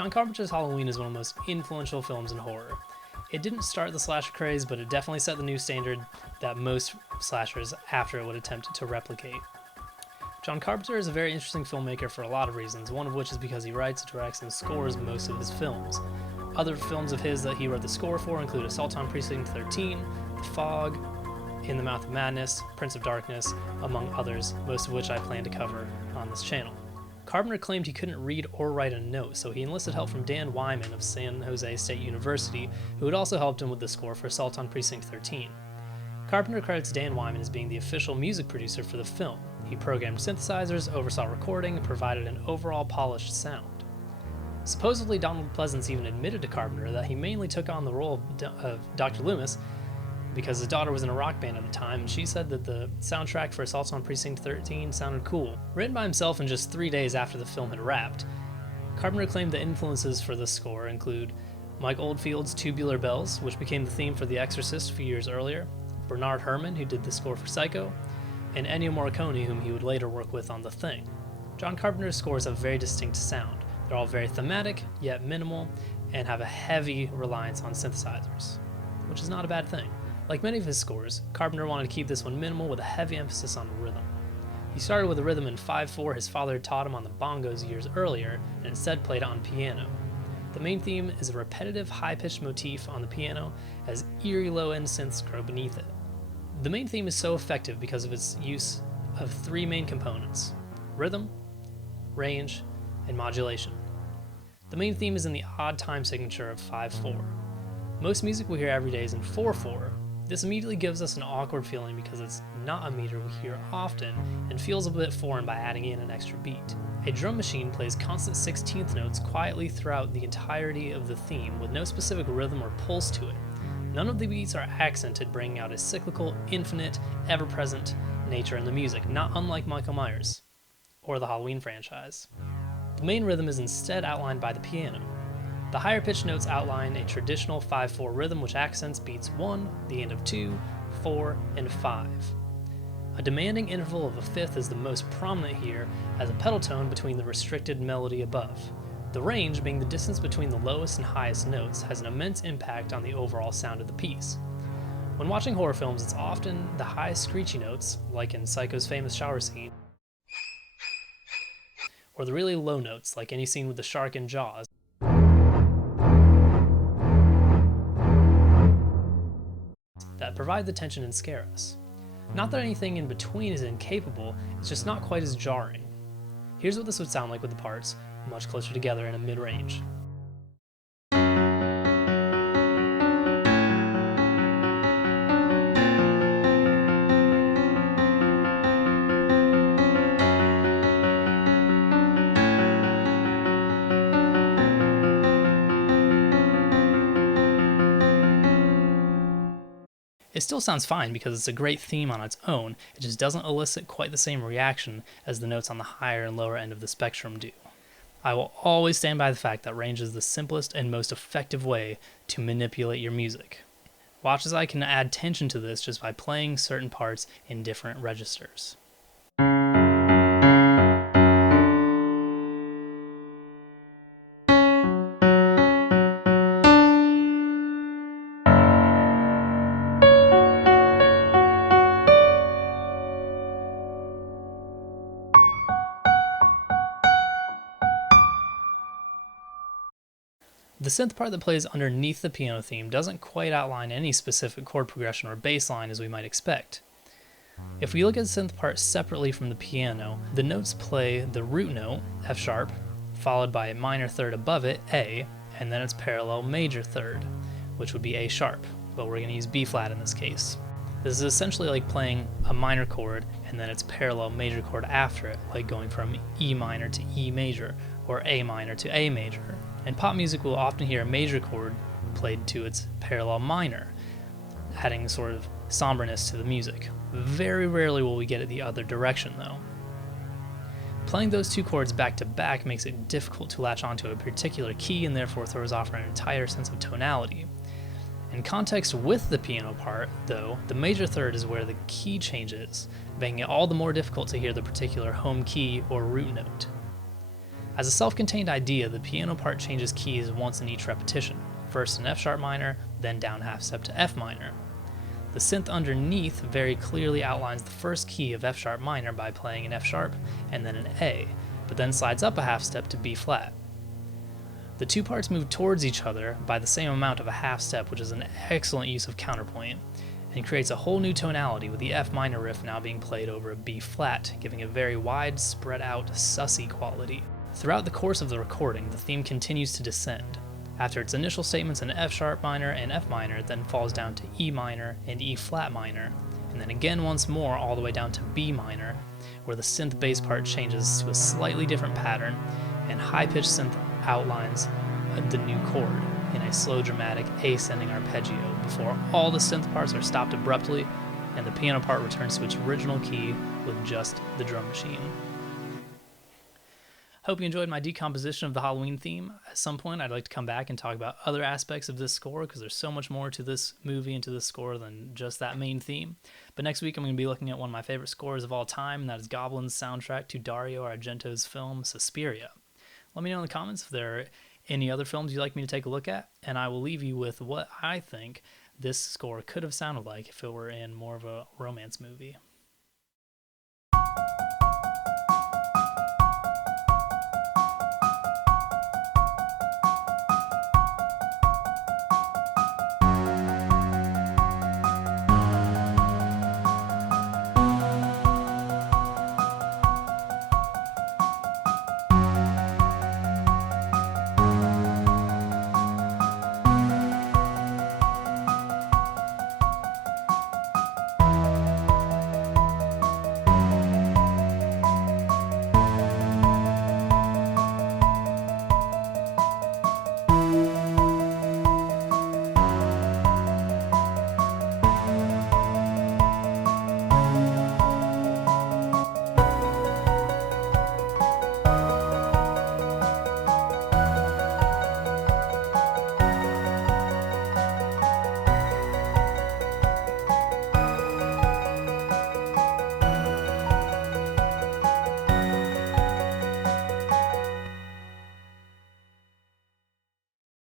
John Carpenter's Halloween is one of the most influential films in horror. It didn't start the slasher craze, but it definitely set the new standard that most slashers after it would attempt to replicate. John Carpenter is a very interesting filmmaker for a lot of reasons, one of which is because he writes, directs, and scores most of his films. Other films of his that he wrote the score for include Assault on Precinct 13, The Fog, In the Mouth of Madness, Prince of Darkness, among others, most of which I plan to cover on this channel. Carpenter claimed he couldn't read or write a note, so he enlisted help from Dan Wyman of San Jose State University, who had also helped him with the score for Assault on Precinct 13. Carpenter credits Dan Wyman as being the official music producer for the film. He programmed synthesizers, oversaw recording, and provided an overall polished sound. Supposedly, Donald Pleasance even admitted to Carpenter that he mainly took on the role of Dr. Loomis because his daughter was in a rock band at the time, and she said that the soundtrack for Assault on Precinct 13 sounded cool. Written by himself in just 3 days after the film had wrapped, Carpenter claimed the influences for the score include Mike Oldfield's Tubular Bells, which became the theme for The Exorcist a few years earlier, Bernard Herrmann, who did the score for Psycho, and Ennio Morricone, whom he would later work with on The Thing. John Carpenter's scores have a very distinct sound. They're all very thematic, yet minimal, and have a heavy reliance on synthesizers, which is not a bad thing. Like many of his scores, Carpenter wanted to keep this one minimal with a heavy emphasis on rhythm. He started with a rhythm in 5/4 his father had taught him on the bongos years earlier, and instead played it on piano. The main theme is a repetitive, high-pitched motif on the piano as eerie low-end synths grow beneath it. The main theme is so effective because of its use of 3 main components: rhythm, range, and modulation. The main theme is in the odd time signature of 5/4. Most music we hear every day is in 4/4. This immediately gives us an awkward feeling because it's not a meter we hear often and feels a bit foreign by adding in an extra beat. A drum machine plays constant 16th notes quietly throughout the entirety of the theme with no specific rhythm or pulse to it. None of the beats are accented, bringing out a cyclical, infinite, ever-present nature in the music, not unlike Michael Myers or the Halloween franchise. The main rhythm is instead outlined by the piano. The higher pitched notes outline a traditional 5/4 rhythm which accents beats 1, the end of 2, 4, and 5. A demanding interval of a fifth is the most prominent here as a pedal tone between the restricted melody above. The range, being the distance between the lowest and highest notes, has an immense impact on the overall sound of the piece. When watching horror films, it's often the high screechy notes, like in Psycho's famous shower scene, or the really low notes, like any scene with the shark in Jaws, that provide the tension and scare us. Not that anything in between is incapable, it's just not quite as jarring. Here's what this would sound like with the parts much closer together in a mid-range. It still sounds fine because it's a great theme on its own, it just doesn't elicit quite the same reaction as the notes on the higher and lower end of the spectrum do. I will always stand by the fact that range is the simplest and most effective way to manipulate your music. Watch as I can add tension to this just by playing certain parts in different registers. The synth part that plays underneath the piano theme doesn't quite outline any specific chord progression or bass line as we might expect. If we look at the synth part separately from the piano, the notes play the root note, F sharp, followed by a minor third above it, A, and then its parallel major third, which would be A sharp, but we're going to use B flat in this case. This is essentially like playing a minor chord and then its parallel major chord after it, like going from E minor to E major, or A minor to A major. In pop music, we'll often hear a major chord played to its parallel minor, adding sort of somberness to the music. Very rarely will we get it the other direction, though. Playing those two chords back to back makes it difficult to latch onto a particular key and therefore throws off an entire sense of tonality. In context with the piano part, though, the major third is where the key changes, making it all the more difficult to hear the particular home key or root note. As a self-contained idea, the piano part changes keys once in each repetition, first an F sharp minor, then down half step to F minor. The synth underneath very clearly outlines the first key of F sharp minor by playing an F sharp and then an A, but then slides up a half step to B flat. The two parts move towards each other by the same amount of a half step, which is an excellent use of counterpoint, and creates a whole new tonality with the F minor riff now being played over a B flat, giving a very wide, spread out, sussy quality. Throughout the course of the recording, the theme continues to descend. After its initial statements in F sharp minor and F minor, then falls down to E minor and E flat minor, and then again once more all the way down to B minor, where the synth bass part changes to a slightly different pattern, and high-pitched synth outlines the new chord in a slow dramatic ascending arpeggio before all the synth parts are stopped abruptly and the piano part returns to its original key with just the drum machine. Hope you enjoyed my decomposition of the Halloween theme. At some point I'd like to come back and talk about other aspects of this score because there's so much more to this movie and to this score than just that main theme. But next week I'm going to be looking at one of my favorite scores of all time, and that is Goblin's soundtrack to Dario Argento's film Suspiria. Let me know in the comments if there are any other films you'd like me to take a look at, and I will leave you with what I think this score could have sounded like if it were in more of a romance movie.